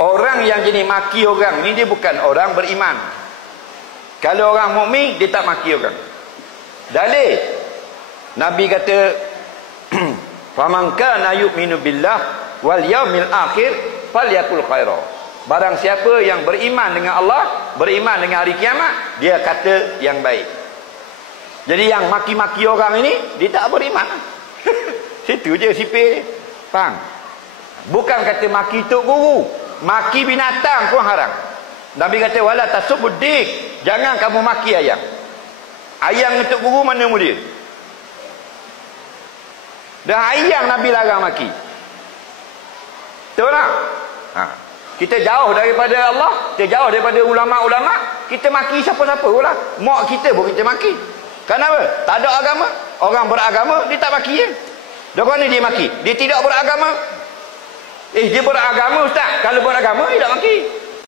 Orang yang jenis maki orang ni dia bukan orang beriman. Kalau orang mukmin dia tak maki orang. Dalil Nabi kata faman kana yu'minu billah wal yaumil akhir falyakul khaira. Barang siapa yang beriman dengan Allah, beriman dengan hari kiamat, dia kata yang baik. Jadi yang maki-maki orang ini dia tak beriman. Situ je sipir. Faham? Bukan kata maki tok guru, maki binatang pun haram. Nabi kata wala tasubuddik, jangan kamu maki ayam. Ayam tok guru mana mulia? Dah ayam Nabi larang maki. Betul tak? Ha. Kita jauh daripada Allah, kita jauh daripada ulama-ulama, kita maki siapa-siapa pula. Mak kita pun kita maki. Kenapa? Tak ada agama. Orang beragama dia tak maki je. Dari mana dia maki? Dia tidak beragama. Dia beragama ustaz. Kalau beragama dia tak maki.